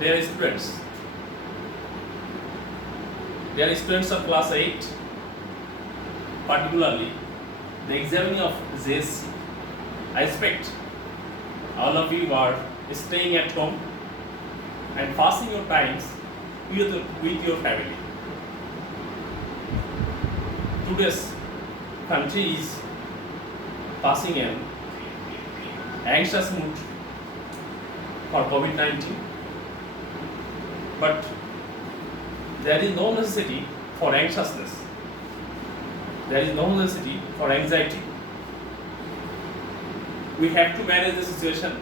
Their students. They are students of class 8, particularly the examining of JSC. I expect all of you are staying at home and passing your times with your family. Today's country is passing an anxious mood for COVID-19, but there is no necessity for anxiousness. There is no necessity for anxiety. We have to manage the situation.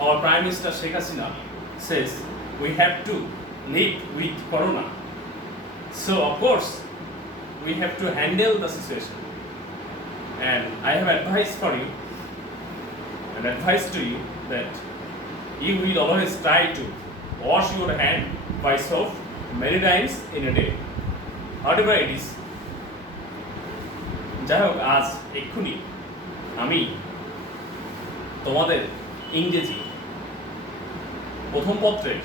Our Prime Minister Sheikh Hasina says we have to live with Corona. So of course, we have to handle the situation. And I have advice for you, and advice to you that you will always try to wash your hand by soap many times in a day. Whatever it is. যাই হোক, আজ এক্ষুনি আমি তোমাদের ইংরেজি প্রথম পত্রের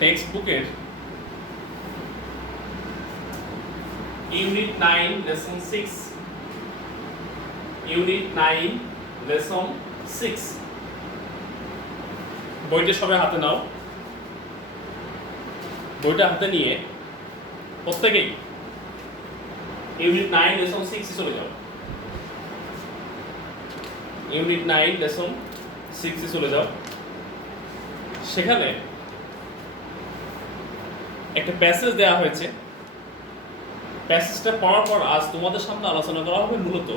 টেক্সটবুকের unit 9 lesson 6 বইটা সবাই হাতে নাও। বইটা হাতে নিয়ে প্রত্যেকেই ইউনিট 9 লেসন 6 চলে যাও। ইউনিট 9 লেসন 6 চলে যাও। সেখানে একটা প্যাসেজ দেওয়া হয়েছে। প্যাসেজটা পড়ার পর আজ তোমাদের সামনে আলোচনা করা হবে। মূলত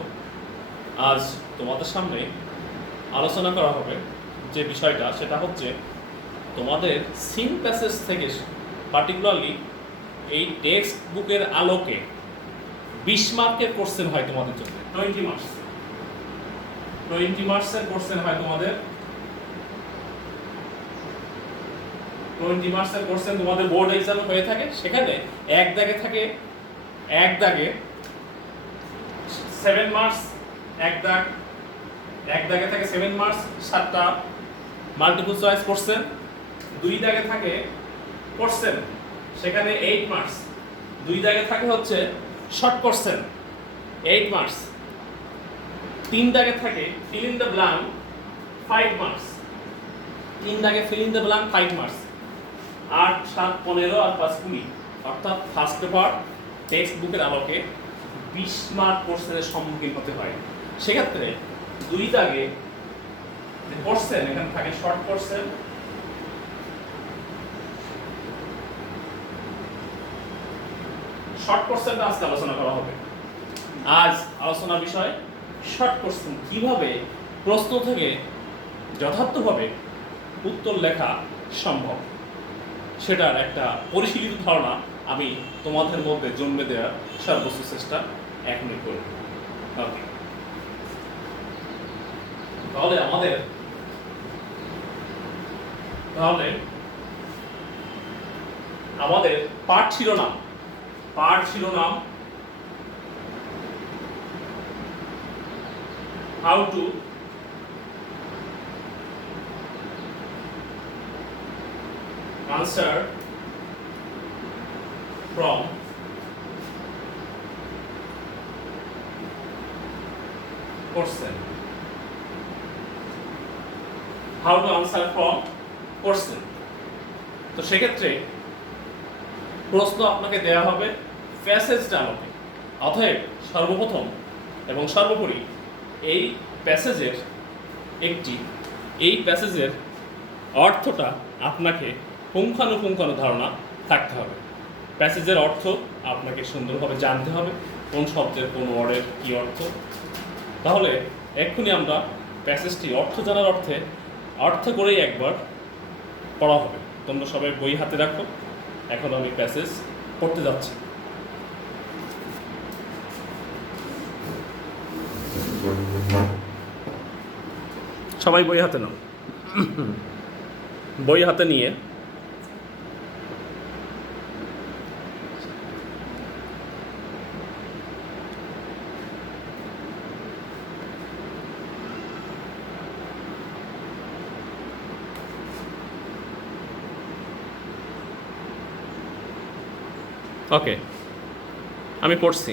আজ তোমাদের সামনে আলোচনা করা হবে যে বিষয়টা, সেটা হচ্ছে তোমাদের সিন প্যাসেজ থেকে পার্টিকুলারলি এই টেক্সট বুকের আলোকে 20 মার্কের কোশ্চেন হয় তোমাদের জন্য। 20 মার্কসের কোশ্চেন হয় তোমাদের। 20 মার্কসের কোশ্চেন তোমাদের বোর্ড এক্সামে হয়ে থাকে। সেখানে এক দাগে থাকে 7 মার্কস, এক দাগে থাকে 7 মার্কস, 7টা মাল্টিপল চয়েস কোশ্চেন। 2 দাগে থাকে কোশ্চেন, সেখানে 8 মার্কস। 2 দাগে থাকে হচ্ছে শর্ট কোশ্চেন, 8 মার্কস। 3 দাগে থাকে fill in the blank, 5 marks. 3 দাগে fill in the blank, 5 marks. 8, 7, 15 আর 5, 20, অর্থাৎ ফার্স্ট পেপার টেক্সট বুকের আলোকে 20 মার্ক কোশ্চেনের সম্মুখীন হতে হয়। সেক্ষেত্রে 2 দাগে কোশ্চেন এখানে থাকে শর্ট কোশ্চেন, শর্ট কোশ্চেনটা আজকে আলোচনা করা হবে। আজ আলোচনার বিষয় শর্ট কোশ্চেন, কিভাবে প্রশ্ন থেকে যথার্থভাবে উত্তর লেখা সম্ভব, সেটার একটা পরিশীলিত ধারণা আমি তোমাদের মধ্যে জন্মে দেওয়ার সর্বোচ্চ চেষ্টা এখনই করব। ওকে, তাহলে আমাদের পাঠ শিরোনাম how to answer from question. How to answer from question. তো সেক্ষেত্রে প্রশ্ন আপনাকে দেয়া হবে প্যাসেজটা আলোকে। অতএব সর্বপ্রথম এবং সর্বোপরি এই প্যাসেজের অর্থটা আপনাকে পুঙ্খানুপুঙ্খ ধারণা থাকতে হবে। প্যাসেজের অর্থ আপনাকে সুন্দরভাবে জানতে হবে, কোন শব্দের কোন ওয়ার্ডের কী অর্থ। তাহলে এক্ষুনি আমরা প্যাসেজটি অর্থ জানার অর্থ করেই একবার পড়া হবে। তোমরা সবাই বই হাতে রাখো। এখন আমি প্যাসেজ পড়তে যাচ্ছি। সবাই বই হাতে নাও। বই হাতে নিয়ে ওকে, আমি পড়ছি।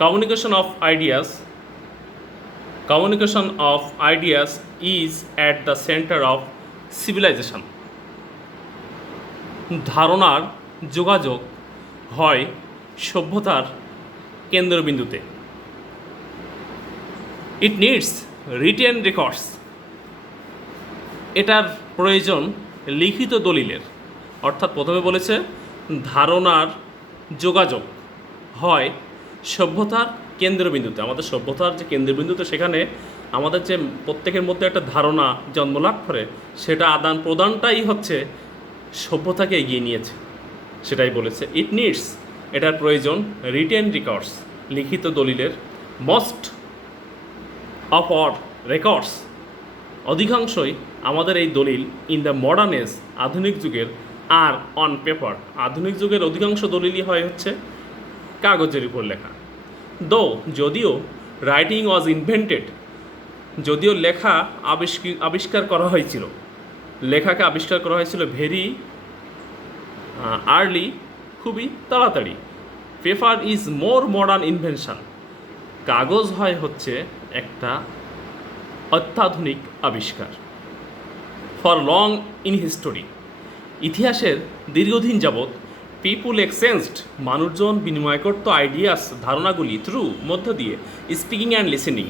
Communication of ideas is at the centre of civilisation. ধারণার যোগাযোগ হয় সভ্যতার কেন্দ্রবিন্দুতে। It needs written records. এটার প্রয়োজন লিখিত দলিলের। অর্থাৎ প্রথমে বলেছে ধারণার যোগাযোগ হয় সভ্যতার কেন্দ্রবিন্দুতে। আমাদের সভ্যতার যে কেন্দ্রবিন্দুতে, সেখানে আমাদের যে প্রত্যেকের মধ্যে একটা ধারণা জন্মলাভ করে, সেটা আদান প্রদানটাই হচ্ছে সভ্যতাকে এগিয়ে নিয়েছে, সেটাই বলেছে। ইট নিডস, এটার প্রয়োজন রিটেন রেকর্ডস, লিখিত দলিলের। মোস্ট অফ অর রেকর্ডস, অধিকাংশই আমাদের এই দলিল ইন দ্য মডার্ন এজ, আধুনিক যুগের, আর অন পেপার, আধুনিক যুগের অধিকাংশ দলিলই হয় হচ্ছে কাগজের উপর লেখা। যদিও রাইটিং ওয়াজ ইনভেন্টেড, যদিও লেখা আবিষ্কার করা হয়েছিল, লেখাকে আবিষ্কার করা হয়েছিল ভেরি আর্লি, খুবই তাড়াতাড়ি। Paper is more modern invention, কাগজ হয় হচ্ছে একটা অত্যাধুনিক আবিষ্কার। ফর লং ইন হিস্টোরি, ইতিহাসের দীর্ঘদিন যাবৎ পিপুল এক্সচেঞ্জড, মানুষজন বিনিময় করতো আইডিয়াস, ধারণাগুলি, থ্রু, মধ্য দিয়ে, স্পিকিং অ্যান্ড লিসেনিং,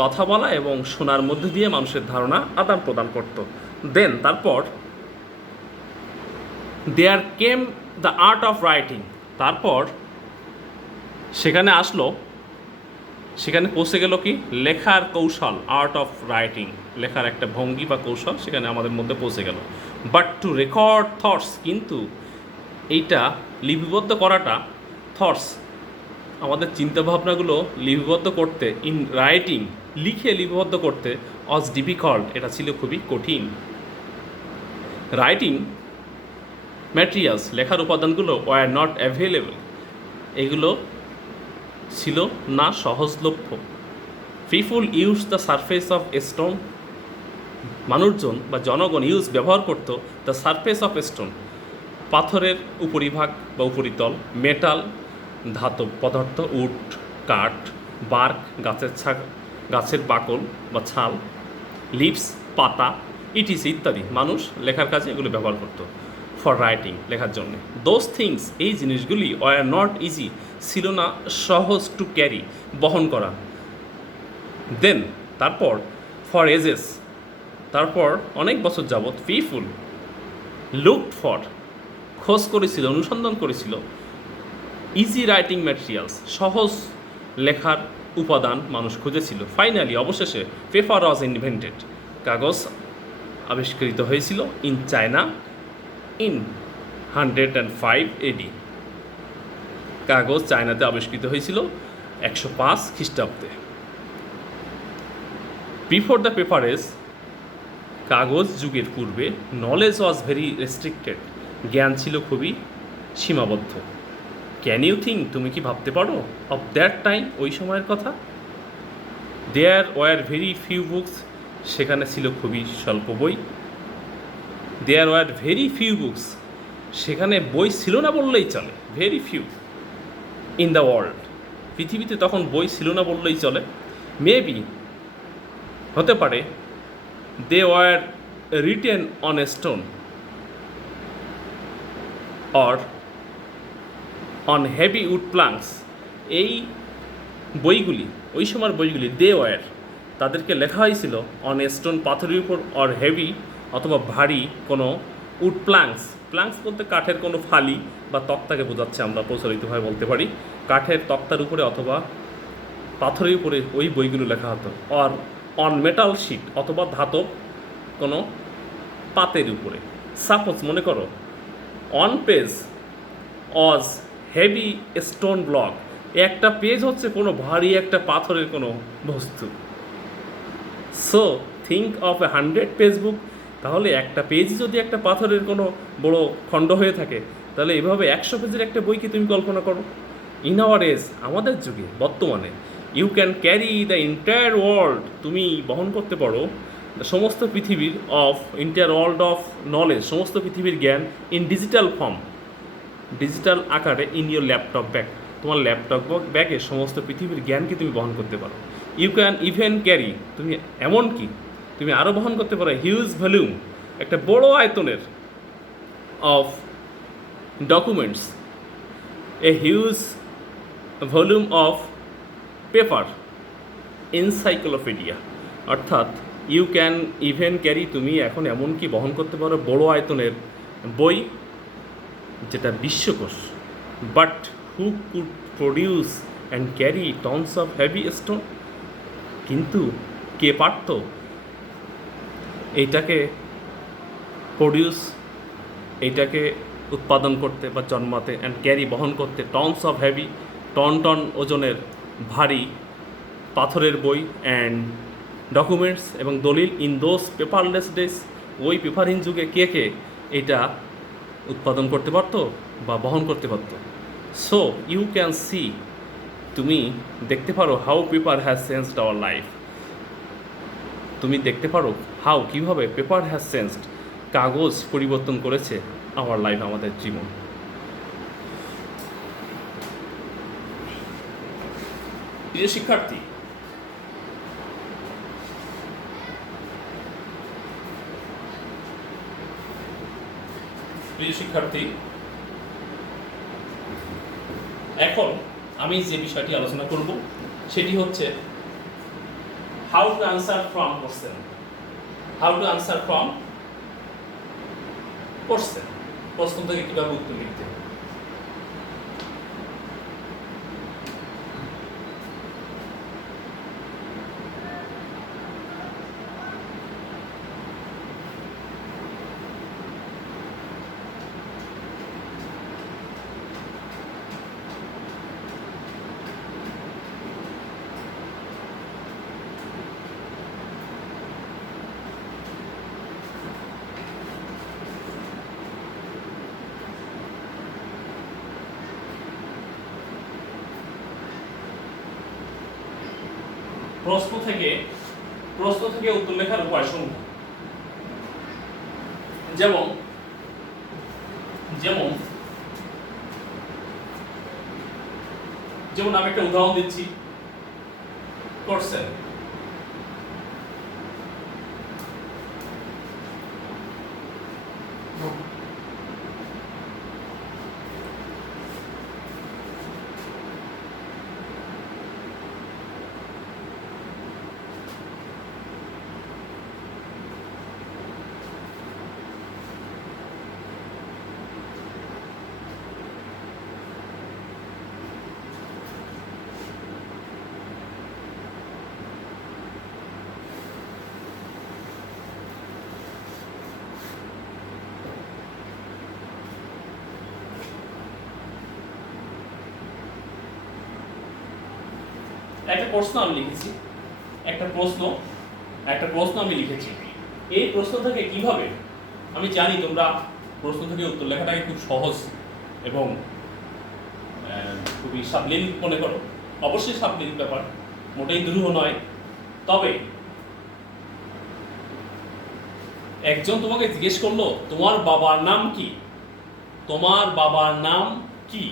কথা বলা এবং শোনার মধ্যে দিয়ে মানুষের ধারণা আদান প্রদান করত। দেন তারপর there came the art of writing, তারপর সেখানে আসলো, সেখানে পৌঁছে গেল কি লেখার কৌশল, আর্ট অফ রাইটিং, লেখার একটা ভঙ্গি বা কৌশল সেখানে আমাদের মধ্যে পৌঁছে গেল। বাট টু রেকর্ড থটস, কিন্তু এইটা লিপিবদ্ধ করাটা, থটস আমাদের চিন্তাভাবনাগুলো লিপিবদ্ধ করতে, ইন রাইটিং, লিখে লিপিবদ্ধ করতে, অজ ডিফিকাল্ট, এটা ছিল খুবই কঠিন। রাইটিং ম্যাটেরিয়ালস, লেখার উপাদানগুলো ওয়ার নট অ্যাভেলেবল, এগুলো ছিল না সহজলভ্য। People use the surface of stone, মানুষজন বা জনগণ ব্যবহার করত দ্য সারফেস অফ স্টোন, পাথরের উপরিভাগ বা উপরিতল, মেটাল, ধাতব পদার্থ, উড, কাঠ, বার্ক, গাছের বাকল বা ছাল, লিভস, পাতা, ইটিসি ইত্যাদি, মানুষ লেখার কাজে এগুলো ব্যবহার করত। ফর রাইটিং, লেখার জন্য। দোজ থিংস, এই জিনিসগুলি ওয়ার নট ইজি, ছিল না সহজ টু ক্যারি, বহন করা। দেন তারপর ফর এজেস, তারপর অনেক বছর যাবৎ পিপুল লুকড ফর, খোঁজ করেছিল, অনুসন্ধান করেছিল, ইজি রাইটিং ম্যাটেরিয়ালস, সহজ লেখার উপাদান মানুষ খুঁজেছিল। ফাইনালি, অবশেষে পেপার ওয়াজ ইনভেন্টেড, কাগজ আবিষ্কৃত হয়েছিল ইন চায়না ইন 105 AD, কাগজ চায়নাতে আবিষ্কৃত হয়েছিল 105 খ্রিস্টাব্দে। বিফোর দ্য পেপারেজ, কাগজ যুগের পূর্বে, নলেজ ওয়াজ ভেরি রেস্ট্রিক্টেড, জ্ঞান ছিল খুবই সীমাবদ্ধ। ক্যান ইউ থিঙ্ক, তুমি কি ভাবতে পারো, অফ দ্যাট টাইম, ওই সময়ের কথা। There were very few books, সেখানে ছিল খুবই স্বল্প বই। There were very few books, সেখানে বই ছিল না বললেই চলে, very few. In the world, পৃথিবীতে তখন বই ছিল না বললেই চলে। মেবি, হতে পারে, they were written on a stone or on heavy wood planks, এই বইগুলি, ওই সময়ের বইগুলি, দে ওয়ার, তাদেরকে লেখা হয়েছিল অন এ স্টোন, পাথরের উপর, অর হেভি, অথবা ভারী কোনো উড প্লাঙ্কস, প্লাঙ্কস বলতে কাঠের কোনো ফালি বা তক্তাকে বোঝাচ্ছে, আমরা প্রচলিতভাবে বলতে পারি, কাঠের তক্তার উপরে অথবা পাথরের উপরে ওই বইগুলো লেখা হতো। অর অন মেটাল শিট, অথবা ধাতব কোনো পাতের উপরে। সাপোজ, মনে করো, on page Aja heavy stone block, একটা পেজ হচ্ছে কোনো ভারী একটা পাথরের কোনো বস্তু। সো থিঙ্ক অফ 100 পেজ বুক, তাহলে একটা পেজ যদি একটা পাথরের কোনো বড় খণ্ড হয়ে থাকে, তাহলে এভাবে 100 পেজের একটা বইকে তুমি কল্পনা করো। ইন আওয়ার এজ, আমাদের যুগে, বর্তমানে, you can carry the entire world, তুমি বহন করতে পারো সমস্ত পৃথিবীর, of entire world of knowledge, সমস্ত পৃথিবীর জ্ঞান, ইন ডিজিটাল ফর্ম, ডিজিটাল আকারে ইন ইউর ল্যাপটপ ব্যাগ। তোমার ল্যাপটপ ব্যাগে সমস্ত পৃথিবীর জ্ঞানকে তুমি বহন করতে পারো। ইউ ক্যান ইভেন ক্যারি, তুমি এমনকি তুমি আরও বহন করতে পারো হিউজ ভলিউম, একটা বড় আয়তনের of documents, a huge volume of paper, encyclopedia. অর্থাৎ ইউ ক্যান ইভেন ক্যারি, তুমি এখন এমনকি বহন করতে পারো বড় আয়তনের বই, যেটা বিশ্বকোষ। But who could produce and carry tons of heavy stone, কিন্তু কে পারত এইটাকে প্রডিউস, এইটাকে উৎপাদন করতে বা জন্মাতে, অ্যান্ড ক্যারি বহন করতে tons of heavy, ton ton ওজনের ভারী পাথরের বই, অ্যান্ড ডকুমেন্টস এবং দলিল ইন দোজ পেপারলেস ডেজ, ওই পেপারহীন যুগে কে কে এটা উৎপাদন করতে পারতো বা বহন করতে পারতো। সো ইউ ক্যান সি, তুমি দেখতে পারো how paper has changed our life, তুমি দেখতে পারো হাউ, কীভাবে পেপার হ্যাজ চেঞ্জড, কাগজ পরিবর্তন করেছে আওয়ার লাইফ, আমাদের জীবন। প্রিয় শিক্ষার্থী, এখন আমি যে বিষয়টি আলোচনা করব সেটি হচ্ছে how to answer from question. How to answer from question, প্রশ্ন থেকে কীভাবে উত্তর লিখতে। প্রশ্ন থেকে উত্তর লেখার উপায় সমূহ, যেমন যেমন যেমন আমি একটা উদাহরণ দিচ্ছি, কোশ্চেন। একটা প্রশ্ন আমি লিখেছি, একটা প্রশ্ন আমি লিখেছি। এই প্রশ্ন থেকে কিভাবে, আমি জানি তোমরা প্রশ্ন থেকে উত্তর লেখাটাকে খুব সহজ এবং খুবই সাবলীল মনে করো। অবশ্যই সাবলীল ব্যাপার, মোটেই দুরূহ নয়। তবে একজন তোমাকে জিজ্ঞেস করলো তোমার বাবার নাম কি, তোমার বাবার নাম কি,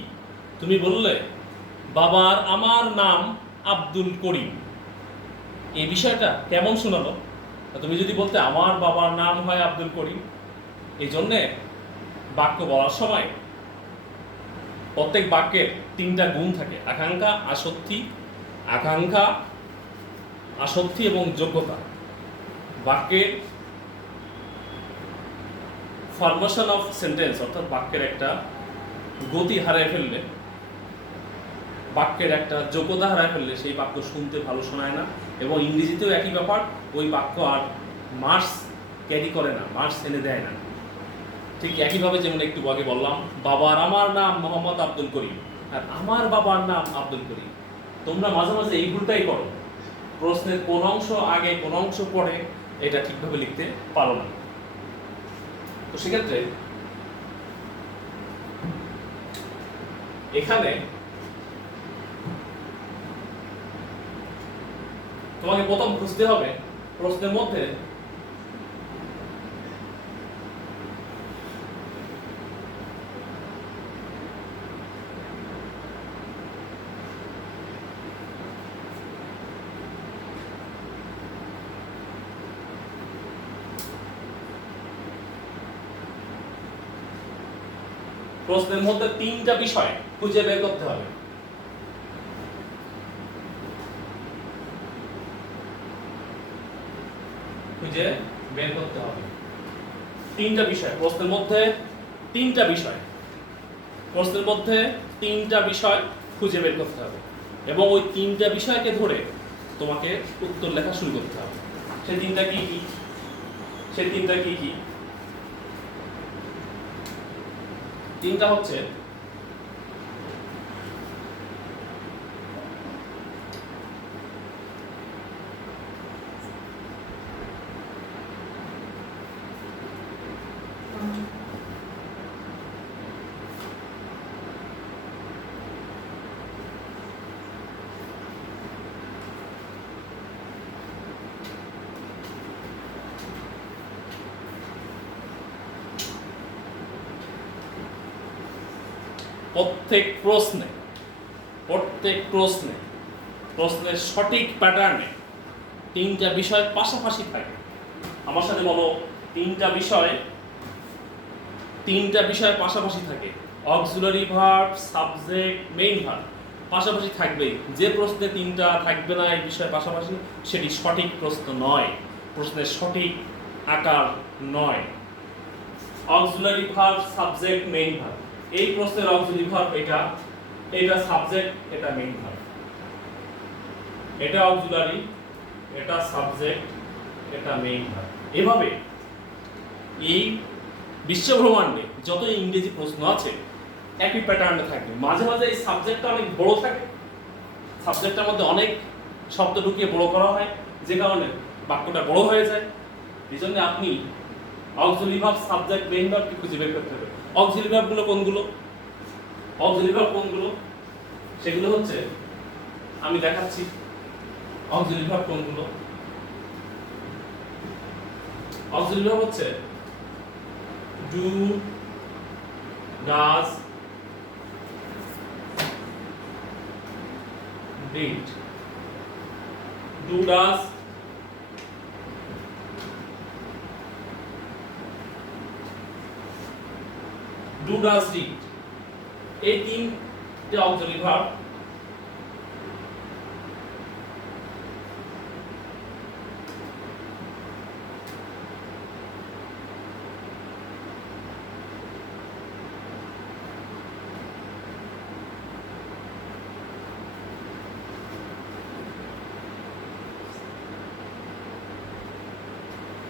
তুমি বললে আমার নাম আব্দুল করিম। এই বিষয়টা কেমন শোনালো? তুমি যদি বলতে আমার বাবার নাম হয় আব্দুল করিম, এই জন্যে বাক্য বলার সময় প্রত্যেক বাক্যের তিনটা গুণ থাকে, আকাঙ্ক্ষা, আসক্তি এবং যোগ্যতা। বাক্যের ফরমেশন অফ সেন্টেন্স, অর্থাৎ বাক্যের একটা গতি হারিয়ে ফেললে, বাক্যের একটা যোগ্যতা হারায় ফেললে সেই বাক্য শুনতে ভালো শোনায় না। এবং ইংরেজিতেও একই ব্যাপার, ওই বাক্য আর মার্কস ক্যারি করে না, মার্কস এনে দেয় না। ঠিক একইভাবে যেমন একটু আগে বললাম, আমার নাম মোহাম্মদ আব্দুল করিম, আর আমার বাবার নাম আব্দুল করিম। তোমরা মাঝে মাঝে এই ভুলটাই করো, প্রশ্নের কোন অংশ আগে কোন অংশ পরে এটা ঠিকভাবে লিখতে পারো না। তো সেক্ষেত্রে এখানে তোমাকে প্রথম খুঁজতে হবে প্রশ্নের মধ্যে প্রশ্নের মধ্যে তিনটা বিষয় খুঁজে বের করতে হবে। খুঁজে বের করতে হবে তিনটা বিষয় প্রশ্নের মধ্যে, তিনটা বিষয় প্রশ্নের মধ্যে তিনটা বিষয় খুঁজে বের করতে হবে এবং ওই তিনটা বিষয়কে ধরে তোমাকে উত্তর লেখা শুরু করতে হবে। সেই তিনটা কি কি? সেই তিনটা কি কি? তিনটা হচ্ছে প্রত্যেক প্রশ্নের সঠিক প্যাটার্নে তিনটা বিষয় পাশাপাশি থাকে। আমার সাথে বলো, তিনটা বিষয় পাশাপাশি থাকে। Auxiliary verb, subject, main verb পাশাপাশি থাকবেই। যে প্রশ্নে তিনটা থাকবে না এই বিষয় পাশাপাশি, সেটি সঠিক প্রশ্ন নয়, প্রশ্নের সঠিক আকার নয়। Auxiliary verb, subject, main verb. এই প্রশ্নের অক্সিলারি ভার্ব এটা সাবজেক্ট, এটা মেইন ভার্ব। এটা অক্সিলারি, এটা সাবজেক্ট, এটা মেইন ভার্ব। এভাবে এই বিশ্বব্রহ্মাণ্ডে যত ইংরেজি প্রশ্ন আছে একই প্যাটার্নে থাকবে। মাঝে মাঝে এই সাবজেক্টটা অনেক বড় থাকে, সাবজেক্টের মধ্যে অনেক শব্দ ঢুকিয়ে বড় করা হয়, যে কারণে বাক্যটা বড় হয়ে যায়। এই জন্য আপনি অক্সিলারি ভার্ব, সাবজেক্ট, মেইন ভার্বকে খুঁজে বের করতে হবে। অক্সিলারি ভার্বগুলো কোনগুলো? অক্সিলারি ভার্ব কোনগুলো? সেগুলো হচ্ছে, আমি দেখাচ্ছি অক্সিলারি ভার্ব কোনগুলো। অক্সিলারি ভার্ব হচ্ছে do, does, did. Do, does, did, এই তিনটে অক্সিলারি ভার্ব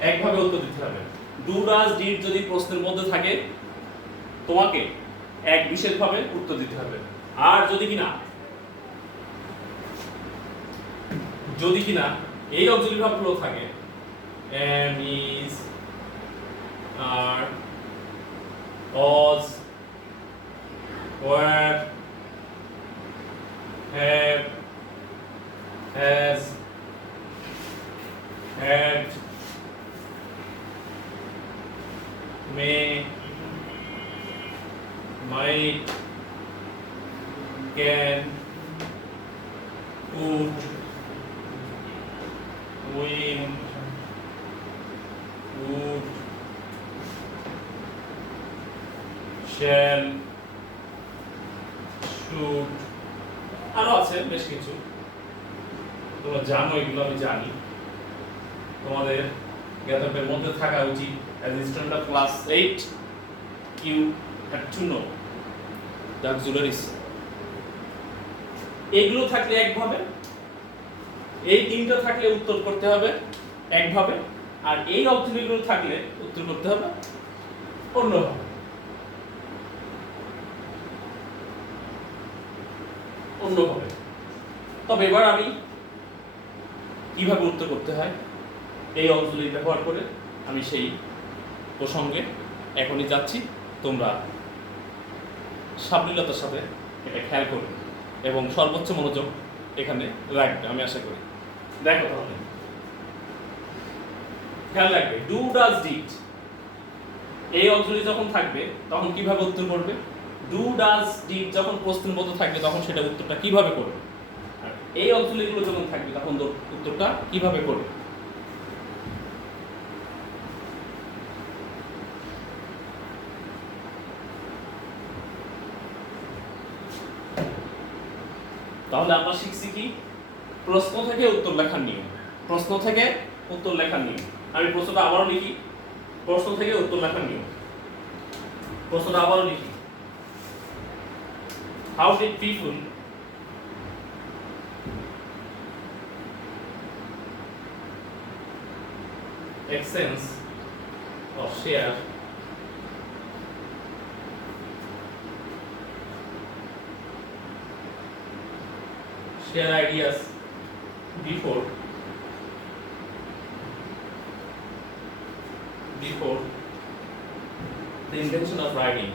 একভাবে উত্তর দিতে হবে। ডু, ডাজ, ডিড যদি প্রশ্নের মধ্যে থাকে তোমাকে এক বিশেষভাবে উত্তর দিতে হবে। আর যদি কিনা এই অক্সিলারি ভার্বগুলো থাকে am, is, are, was, were, have, has, had, may, might, can, would, will, would, shall, should, আরো আছে বেশ কিছু, তোমরা জানো, এগুলো আমি জানি, তোমাদের জ্ঞাতব্যের মধ্যে থাকা উচিত। As a student of class 8, you have to know the auxiliaries. এগুলো থাকলে একভাবে, এই তিনটা থাকলে উত্তর করতে হবে একভাবে, আর এই অক্সিলারিগুলো থাকলে উত্তর করতে হবে অন্যভাবে। তবে এবার আমি কিভাবে উত্তর করতে হয় এই অক্সিলারি ব্যবহার করে, আমি সেই প্রসঙ্গে এখনই যাচ্ছি। তোমরা সাবলীলতার সাথে এটা খেয়াল করবে এবং সর্বোচ্চ মনোযোগ এখানে রাখবে, আমি আশা করি। দেখো তাহলে খেয়াল রাখবে, ডু, ডাজ, ডিড এই অক্সিলারি যখন থাকবে তখন কিভাবে উত্তর করবে। ডু, ডাজ, ডিড যখন প্রশ্নের মধ্যে থাকবে তখন সেটা উত্তরটা কিভাবে করবে, আর এই অক্সিলারিগুলো যখন থাকবে তখন উত্তরটা কিভাবে করবে। তাহলে আমরা শিখছি কি প্রশ্ন থেকে উত্তর লেখার নিয়ম। প্রশ্ন থেকে উত্তর লেখার নিয়ম। আমি প্রশ্নটা আবারও লিখি। প্রশ্ন থেকে উত্তর লেখার নিয়ম। প্রশ্নটা আবারও লিখি। How did people exchange or share ideas before the invention of writing?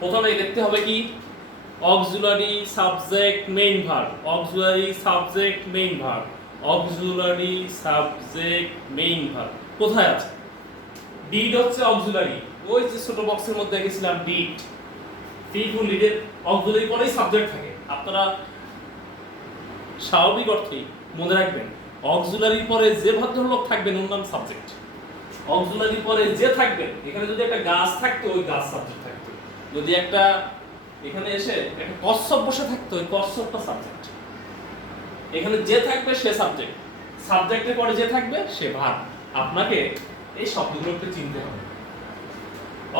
প্রথমে দেখতে হবে কি auxiliary subject main verb. Auxiliary subject main verb. Auxiliary subject main verb কোথায় আছে? ডিড হচ্ছে অক্সিলারি। ওই যে ছোট বক্সের মধ্যে গেছিলাম ডিড। ফিফুল লিডের অক্সিলারি পরেই সাবজেক্ট থাকে। আপনারা স্বাভাবিক অর্থেই মনে রাখবেন অক্সিলারির পরে যে ভদ্রলোক থাকবেন ওর নাম সাবজেক্ট। অক্সিলারির পরে যে থাকবেন, এখানে যদি একটা গাছ থাকতো ওই গাছ সাবজেক্ট থাকতো। যদি একটা এখানে এসে একটা কচ্ছপ বসে থাকতো ওই কচ্ছপটা সাবজেক্ট। এখানে যে থাকবে সে সাবজেক্ট। সাবজেক্টের পরে যে থাকবে সে ভার্ব। আপনাকে এই শব্দগুলোকে চিনতে হবে।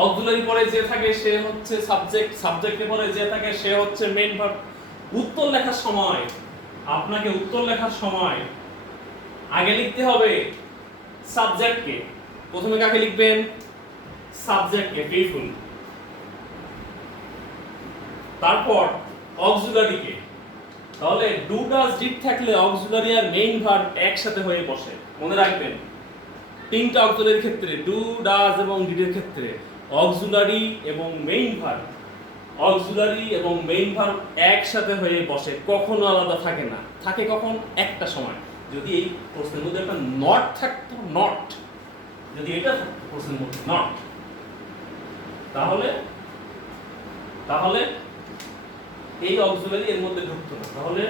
অক্সিলারি পরে যে থাকে সে হচ্ছে সাবজেক্ট। সাবজেক্টের পরে যে থাকে সে হচ্ছে মেইন ভার্ব। উত্তর লেখার সময় আপনাকে উত্তর লেখার সময় আগে লিখতে হবে সাবজেক্টকে। প্রথমে কাকে লিখবেন? সাবজেক্টকে, ফেইথফুল। তারপর অক্সিলারিকে। তাহলে ডু ডাজ ডিড থাকলে অক্সিলারি আর মেইন ভার্ব একসাথে হয়ে বসে। মনে রাখবেন তিনটা অক্সিলারির ক্ষেত্রে ডু ডাজ এবং ডিডের ক্ষেত্রে অক্সিলারি এবং মেইন ভার্ব একসাথে হয়ে বসে, কখনো আলাদা থাকে না। থাকে কখন? একটা সময়। যদি এই প্রশ্নের মধ্যে একটা নট থাকতো, নট, যদি এটা থাকতো প্রশ্নের মধ্যে নট, তাহলে এই অক্সিলারি এর মধ্যে ঢুকতো না। তাহলে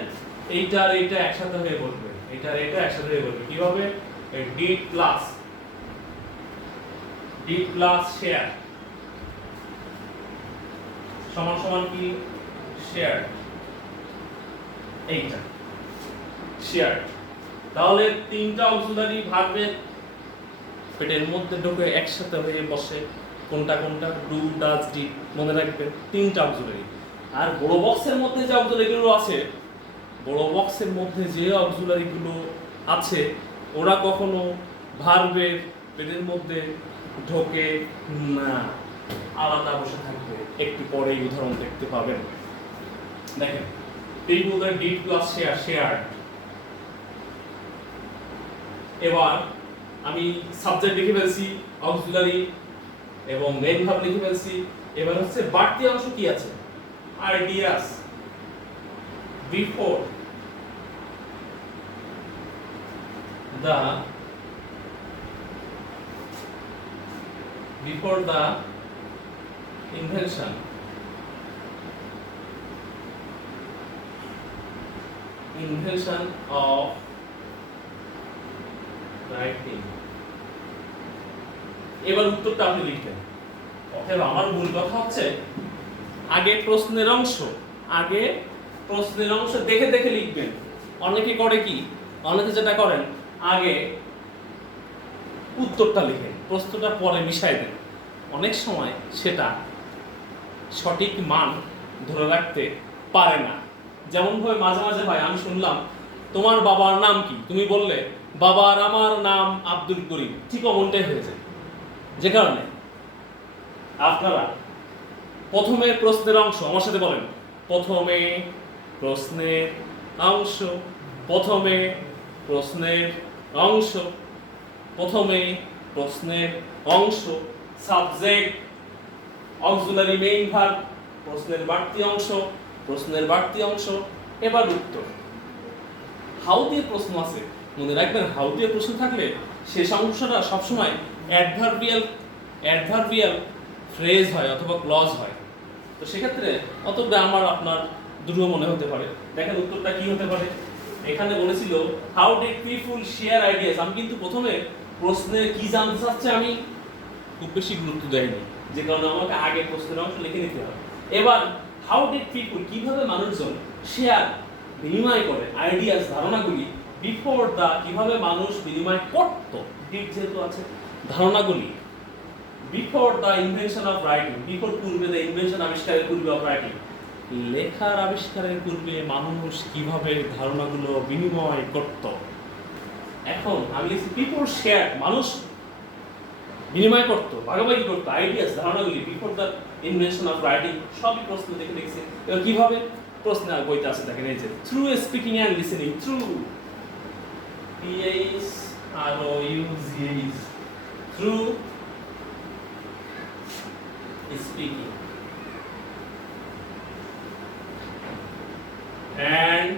এইটা আর এইটা একসাথে হয়ে বসবে। এটা আর এটা একসাথে হয়ে বসবে কিভাবে? ডিড প্লাস শেয়ার সমান সমান কি? শেয়ার। এইটা শেয়ার। তাহলে তিনটা অক্সিলারি ভার্বের পেটের মধ্যে ঢুকে একসাথে হয়ে বসে। কোনটা কোনটা? Do does did. মনে রাখবেন তিনটা অক্সিলারি। আর বড় বক্সের মধ্যে যে অক্সিলারিগুলো আছে, ওরা কখনো ভার্বের পেটের মধ্যে ঢোকে না, আলাদা বসে থাকবে। একটু পরেই উদাহরণ দেখতে পাবেন। দেখেন people that did plus shared। এবার আমি সাবজেক্ট লিখে ফেলছি, অক্সিলারি এবং মেইন ভার্ব লিখে ফেলছি। এবার হচ্ছে বাড়তি অংশ কি আছে? ideas before the invention of writing। এবার উত্তরটা আপনি লিখবেন। অতএব আমার মূল কথা হচ্ছে আগে প্রশ্নের অংশ দেখে দেখে লিখবেন। অনেকে করে কি, অনেকে যেটা করেন আগে উত্তরটা লিখেন, প্রশ্নটা পরে মিশাই দেন। অনেক সময় সেটা সঠিক মান ধরে রাখতে পারে না। যেমন ভাবে মাঝে মাঝে ভাই আমি শুনলাম তোমার বাবার নাম কি? তুমি বললে বাবার আমার নাম আব্দুল করিম, ঠিক অমনটাই হয়েছে। যে কারণে আপনারা প্রথমে প্রশ্নের অংশ, আমার সাথে বলেন, প্রথমে প্রশ্নের অংশ, সাবজেক্ট, অক্সিলারি, মেইন ভার্ব, প্রশ্নের বাড়তি অংশ, এবার উত্তর। হাউ দিয়ে প্রশ্ন আছে, মনে রাখবেন হাউ দিয়ে প্রশ্ন থাকলে শেষ অংশটা সবসময় অ্যাডভার্বিয়াল ফ্রেজ হয় অথবা ক্লজ হয়। তো তো সেক্ষেত্রে অত গ্রামার আপনার দুর্বল মনে হতে পারে। দেখেন উত্তরটা কি হতে পারে। এখানে বলেছিল how did people share ideas. আমি কিন্তু প্রথমে প্রশ্নে কি জানতে চাচ্ছে আমি খুব বেশি গুরুত্ব দেয়নি, যে কারণে আমাকে আগে প্রশ্নের অংশ লিখে নিতে হবে। এবার হাউ ডিড পিপল, কিভাবে মানুষজন শেয়ার বিনিময় করে আইডিয়াস ধারণাগুলি, বিফোর দা, কিভাবে মানুষ বিনিময় করত, ডিড যেহেতু আছে, ধারণাগুলি before the invention of writing, before পূর্বে, দ্য ইনভেনশন আবিষ্কারের পূর্বে অফ রাইটিং, লেখার আবিষ্কারের পূর্বে মানুষ কিভাবে ধারণাগুলো বিনিময় করত। এখন আমি লিখছি পিপল শেয়ার, মানুষ বিনিময় করতো, ভাগাভাগি করতো আইডিয়াস ধারণাগুলি before the invention of writing. সবই প্রশ্ন দেখে লিখছি। এবার কিভাবে প্রশ্ন বইতে আছে দেখেন, এই যে through speaking and listening, through PHROUGH, through speaking and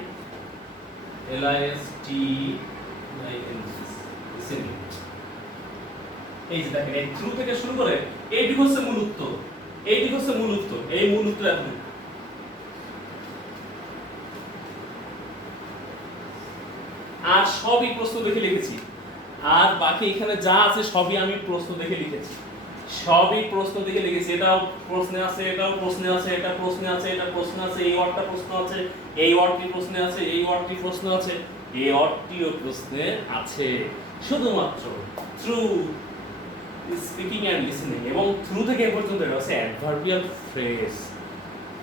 listening। এই যে দেখেন এই থ্রু থেকে শুরু করে এইটুকু হচ্ছে মূল উত্তর, এইটুকু হচ্ছে মূল উত্তর, এই মূল উত্তর এখন। আর সবই প্রশ্ন দেখে লিখেছি, আর বাকি এখানে যা আছে সবই আমি প্রশ্ন দেখে লিখেছি, সবই প্রশ্ন দেখে লিখেছি। এটাও প্রশ্নে আছে, এটাও প্রশ্নে আছে, এটা প্রশ্নে আছে, এটা প্রশ্নে আছে, এই ওয়ার্ডটা প্রশ্ন আছে, এই ওয়ার্ডটি প্রশ্নে আছে, এই ওয়ার্ডটি প্রশ্ন আছে, এই ওয়ার্ডটিও প্রশ্নে আছে। শুধুমাত্র থ্রু স্পিকিং অ্যান্ড লিসেনিং এবং থ্রু থেকে এ পর্যন্ত এটা হচ্ছে অ্যাডভার্বিয়াল ফ্রেজ,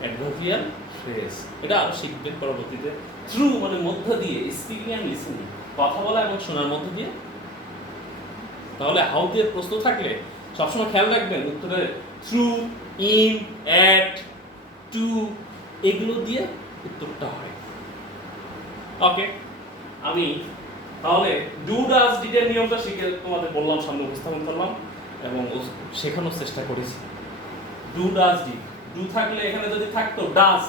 অ্যাডভার্বিয়াল ফ্রেজ। এটা আরো শিখবেন পরবর্তীতে। থ্রু মানে মধ্য দিয়ে, স্পিকিং অ্যান্ড লিসেনিং কথা বলা এবং শোনার মধ্য দিয়ে। তাহলে হাউ দিয়ে প্রশ্ন থাকলে সবসময় খেয়াল রাখবেন উত্তরে থ্রু, ইন, অ্যাট, টু এগুলো দিয়ে উত্তরটা হয়। ওকে, আমি তাহলে ডু ডাজ ডিড এর নিয়মটা শিখে তোমাদের বললাম, সামনে উপস্থাপন করলাম এবং শেখানোর চেষ্টা করেছি। ডু ডাজ ডিড, ডু থাকলে এখানে যদি থাকতো ডাজ,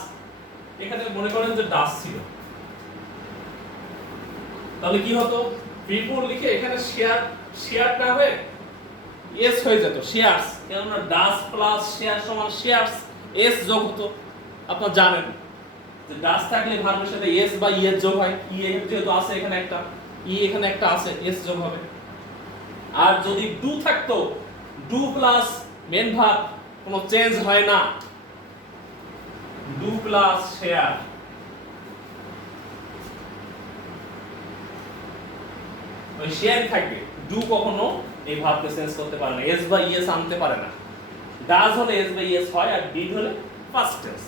এখানে মনে করেন যে ডাজ ছিল, তাহলে কি হতো, পিপল লিখে এখানে শেয়ার, শেয়ার না হয়ে এস হয়ে যেত, শেয়ারস, কেননা ডাজ প্লাস শেয়ার সমান শেয়ারস, এস যোগ হতো। আপনারা জানেন যে ডাজ থাকলে ভার্বের সাথে এস বা ই এর যোগ হয়, ই যেহেতু আছে এখানে একটা, ই এখানে একটা আছে, এস যোগ হবে। আর যদি ডু থাকতো, ডু প্লাস মেন ভার্ব, কোনো চেঞ্জ হয় না, ডু প্লাস শেয়ার, ওই শেয়ার থাকবে। ডু কখনো এই ভার্বকে চেঞ্জ করতে পারে না, এস বা ইএস আনতে পারে না। ডাজ হলে এস বা ইএস হয়, আর ডিড হলে ফার্স্ট টেন্স,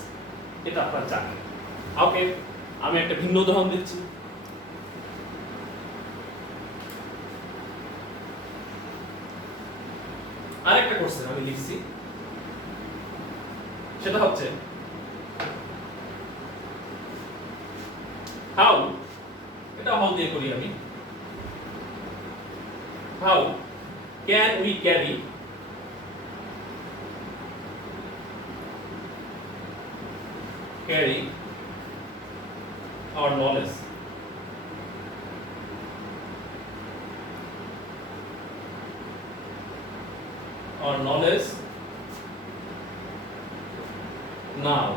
এটা আপনারা জানেন। ওকে, আমি একটা ভিন্ন উদাহরণ দিচ্ছি। আরেকটা কোশ্চেন আমি লিখছি, সেটা হচ্ছে হাউ, এটা হাউ দিয়ে করি আমি। How can we carry our knowledge now?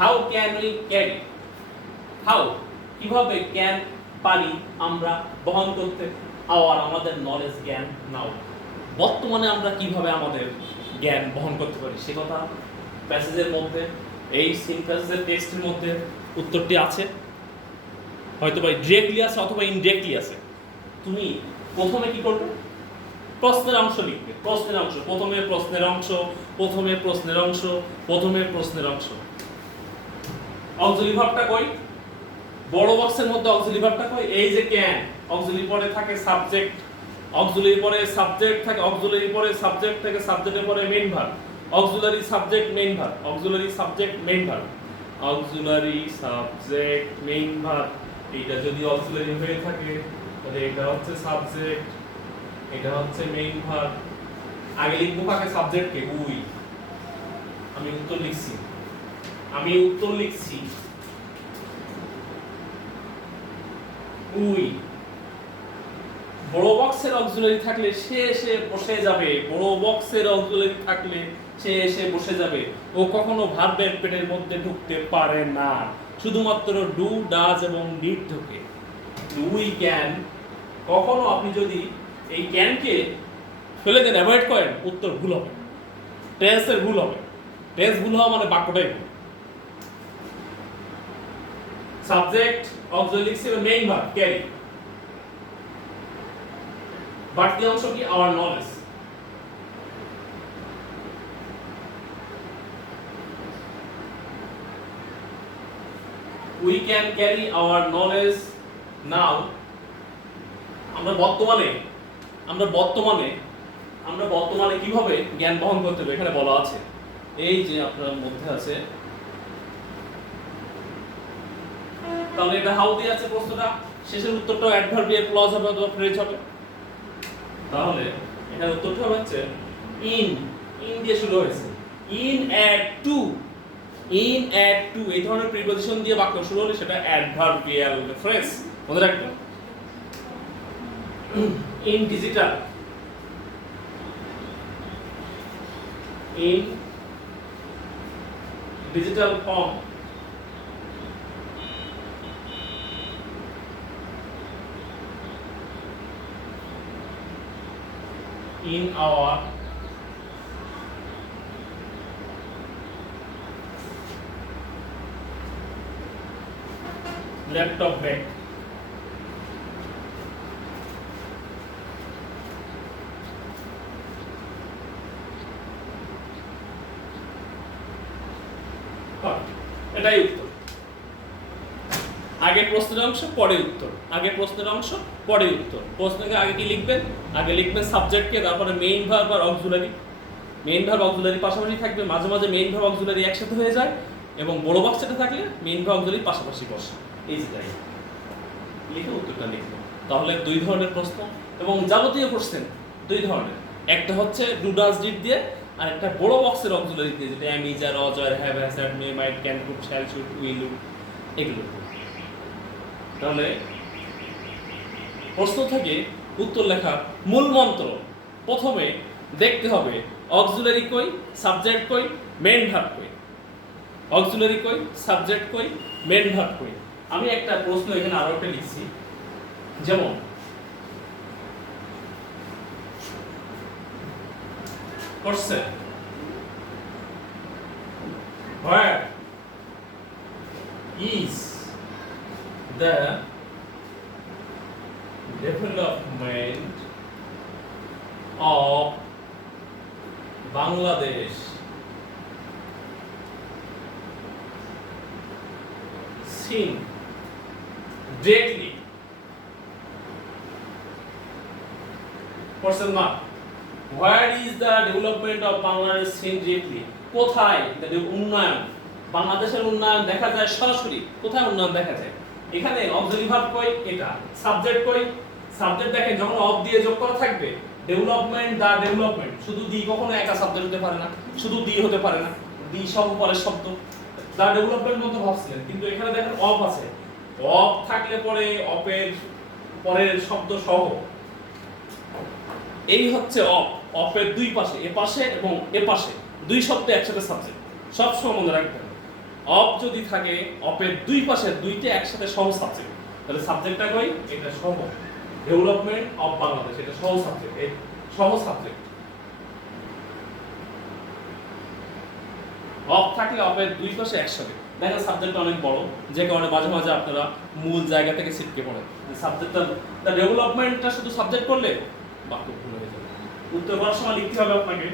How can we carry? How কিভাবে can পারি আমরা বহন করতে আমাদের নলেজ, জ্ঞান নাও, বর্তমানে আমরা কিভাবে আমাদের জ্ঞান বহন করতে পারি সে কথা প্যাসেজের মধ্যে, এই সিন প্যাসেজের টেক্সটের মধ্যে উত্তরটি আছে, হয়তো বা ডিরেক্টলি আছে অথবা ইনডিরেক্টলি আছে। তুমি প্রথমে কি করবে, প্রশ্নের অংশ লিখবে, প্রশ্নের অংশ, প্রথমে প্রশ্নের অংশ, প্রথমে প্রশ্নের অংশ, প্রথমে প্রশ্নের অংশ। অক্সিলারি ভার্বটা কই, বড় বক্সের মধ্যে অক্সিলারি ভার্বটা কই, এই যে ক্যান, অক্সিলারি পরে থাকে সাবজেক্ট, অক্সিলারি পরে সাবজেক্ট থাকে, অক্সিলারি পরে সাবজেক্ট থাকে, সাবজেক্টের পরে main verb, auxiliary subject main verb, auxiliary subject main verb, auxiliary subject main verb. এইটা যদি অক্সিলারি হয়ে থাকে তাহলে এটা হচ্ছে সাবজেক্ট, এটা হচ্ছে মেইন ভার্ব। আগে লিখবো কাকে, সাবজেক্টকে, উই। আমি উত্তর লিখছি, উই বড় বক্সের অক্সিলারি থাকলে সে এসে বসে যাবে, বড় বক্সের অক্সিলারি থাকলে সে এসে বসে যাবে। ও কখনো ভার্বের পেটের মধ্যে ঢুকতে পারে না, শুধুমাত্র ডু, ডাজ এবং ডিড ঢোকে। উই ক্যান, কখনো আপনি যদি এই ক্যানকে ফেলে দেন, অ্যাভয়েড করেন, উত্তর ভুল হবে, টেন্সের ভুল হবে। টেন্স ভুল হওয়া মানে বাক্যটাই ভুল। সাবজেক্ট অক্সিলারি হিসেবে মেইন ভার্ব ক্যারি, বাড়তি অংশ কি our knowledge. We can carry our knowledge now. আমরা বর্তমানে কিভাবে জ্ঞান বহন করতে হবে এখানে বলা আছে। এই যে আপনার মধ্যে আছে, তাহলে এটা হাউ দিয়ে আছে প্রশ্নটা, শেষের উত্তরটাও অ্যাডভার্বিয়াল ক্লজ হবে অথবা ফ্রেজ হবে। তাহলে এখানে উত্তরটা হচ্ছে ইন দিয়ে শুরু হয়েছে। ইন অ্যাড টু, এই ধরনের প্রিপজিশন দিয়ে বাক্য শুরু হলে সেটা অ্যাডভার্বিয়াল ফ্রেজ, মনে রাখবেন। In digital, in digital form, in our laptop bag, এটাই উত্তর। আগে প্রশ্নের অংশ পরে উত্তর, প্রশ্নকে আগে কি লিখবেন, আগে লিখবেন সাবজেক্টকে, তারপরে মেইন ভার্ব আর অক্সিলারি। মেইন ভার্ব অক্সিলারি পাশাপাশি থাকবে, মাঝে মাঝে মেইন ভার্ব অক্সিলারি একসাথে হয়ে যায়, এবং বড় বক্সটা থাকলে মেইন ভার্ব অক্সিলারি পাশাপাশি বসে। এই যে তাই লিখে উত্তরটা লিখবে। তাহলে দুই ধরনের প্রশ্ন এবং যাবতীয় কোশ্চেন দুই ধরনের, একটা হচ্ছে ডু ডাজ ডিড দিয়ে, আর একটা বড় বক্সের অক্সিলারি দিয়ে, যেটা M is are was are have has had may might can could shall should will এগুলো। তাহলে প্রশ্ন থেকে উত্তর লেখার মূল মন্ত্র, প্রথমে দেখতে হবে অক্সিলারি কই, সাবজেক্ট কই, মেইন ভার্ব কই। অক্সিলারি কই, সাবজেক্ট কই, মেইন ভার্ব কই। আমি একটা প্রশ্ন এখানে আরো একটা লিখছি, যেমন করছে where is the development of Bangladesh seen greatly? Question mark. Where is the development of Bangladesh seen greatly? কোথায় উন্নয়ন, বাংলাদেশের উন্নয়ন দেখা যায় সরাসরি, কোথায় উন্নয়ন দেখা যায়? এখানে অক্সিলারি ভার্ব কই, এটা সাবজেক্ট কই, সাবজেক্ট দেখেন যখন অফ দিয়ে যোগ করা থাকবে, ডেভেলপমেন্ট, দা ডেভেলপমেন্ট, শুধু দি কখনো একা সাবজেক্ট হতে পারে না, শুধু দি হতে পারে না, দি সব পরের শব্দ, দা ডেভেলপমেন্ট মতো ভাবছিলেন, কিন্তু এখানে দেখেন অফ আছে, অফ থাকলে পরে অফের পরের শব্দ সহ, এই হচ্ছে অফ, অফের দুই পাশে, এ পাশে এবং এ পাশে দুই শব্দ একসাথে সাবজেক্ট, সব সময় মনে রাখবেন। অফ যদি থাকে, অফের দুই পাশে দুইটা একসাথে সহ সাবজেক্ট, তাহলে সাবজেক্টটা কই, এটা সহ ডেভেলপমেন্ট অফ বাংলাদেশ, এটা সহ সাবজেক্ট, এই সহ সাবজেক্ট। অফ থাকলে অফের দুই পাশে একসাথে, দেখেন সাবজেক্টটা অনেক বড়, যে কারণে মাঝে মাঝে আপনারা মূল জায়গা থেকে ছিটকে পড়েন। সাবজেক্টটা, দ্য ডেভেলপমেন্টটা শুধু সাবজেক্ট করলে বাক্য ভুল হয়ে যাবে। উত্তর করার সময় লিখতে হবে আপনাকে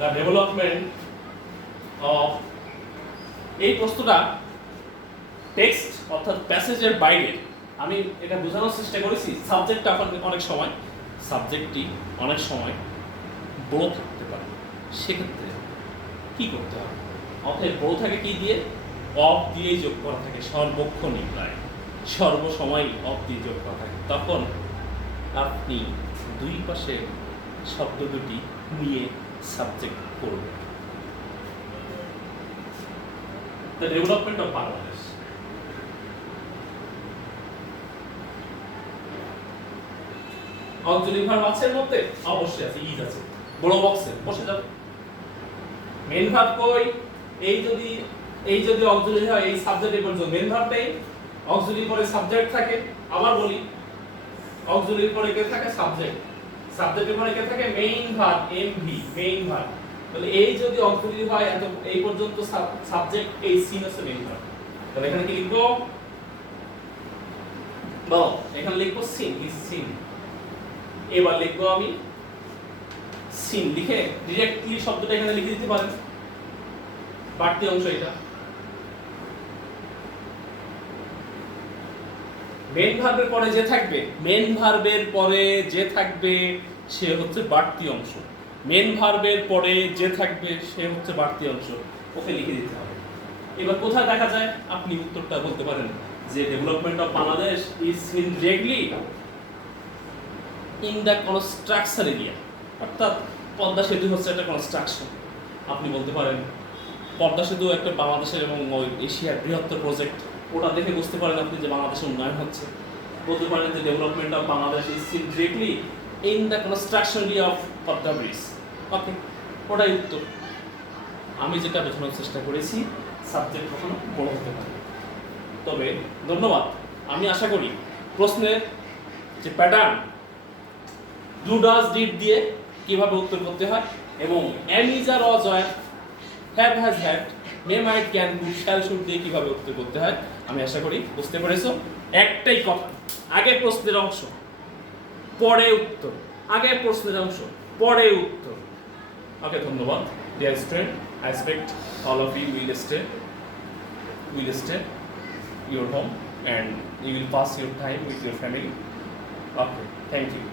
the development of, এই প্রশ্নটা টেক্সট অর্থাৎ প্যাসেজের বাইরে, আমি এটা বোঝানোর চেষ্টা করেছি। সাবজেক্টটা অনেক সময় বড় থাকতে পারে, সেক্ষেত্রে কি করতে হবে? অতএব বড় থাকে কি দিয়ে? অফ দিয়েই যোগ করা থাকে, সর্বক্ষণই প্রায় সর্বসময় অফ দিয়ে যোগ করা থাকে। তখন আপনি দুই পাশে শব্দ দুটি নিয়ে সাবজেক্ট করবেন। The development of Bangladesh. Auxiliary verb আছে এর মধ্যে? অবশ্যই আছে, ইজ আছে, বড় বক্সে বসে যাবে। মেইন ভার্ব কই? এই যদি অক্সিলারি হয়, এই সাবজেক্টের পর মেইন ভার্বটাই, অক্সিলারি পরে সাবজেক্ট থাকে। আবার বলি, অক্সিলারি পরে কে থাকে? সাবজেক্ট। সাবজেক্টের পরে কে থাকে? Main verb, MV, main verb. তাহলে এই যদি অক্সিলারি হয়, এত এই পর্যন্ত সাবজেক্ট, এই সিন আছে মেইন ভার্ব। তাহলে এখানে কি লিখবো? বল, এখানে লিখবো সিন, ইজ সিন। এবার লিখবো আমি সিন, লিখে ডিরেক্টলি শব্দটা এখানে লিখে দিতে পারেন, বাড়তি অংশ এটা। মেইন ভার্বের পরে যে থাকবে, মেইন ভার্বের পরে যে থাকবে সে হচ্ছে বাড়তি অংশ। মেইন ভার্বের পরে যে থাকবে সে হচ্ছে বাড়তি অংশ, ওকে লিখে দিতে হবে। এবার কোথায় দেখা যায়? আপনি উত্তরটা বলতে পারেন যে development of Bangladesh is seen directly in the construction area, অর্থাৎ পদ্মা সেতু হচ্ছে একটা কনস্ট্রাকশন। আপনি বলতে পারেন পদ্মা সেতু একটা বাংলাদেশের এবং এশিয়ার বৃহত্তর প্রজেক্ট, ওটা দেখে বুঝতে পারেন আপনি যে বাংলাদেশের উন্নয়ন হচ্ছে। বলতে পারেন যে development of Bangladesh is seen directly in the construction area of Padma bridge. Okay, ওটাই উত্তর। আমি যেটা বোঝানোর চেষ্টা করেছি, সাবজেক্ট কখনো বড় হতে পারে। তবে ধন্যবাদ। আমি আশা করি প্রশ্নের যে প্যাটার্ন, ডু ডাজ ডিড দিয়ে কিভাবে উত্তর করতে হয়, এবং am is are was were, have has had, may might can could shall should দিয়ে কিভাবে উত্তর করতে হয়, আমি আশা করি বুঝতে পেরেছো। একটাই কথা, আগে প্রশ্নের অংশ পরে উত্তর, আগে প্রশ্নের অংশ পরে উত্তর। ওকে, ধন্যবাদ dear student. I expect all of you will stay your home and you will pass your time with your family. Okay, thank you.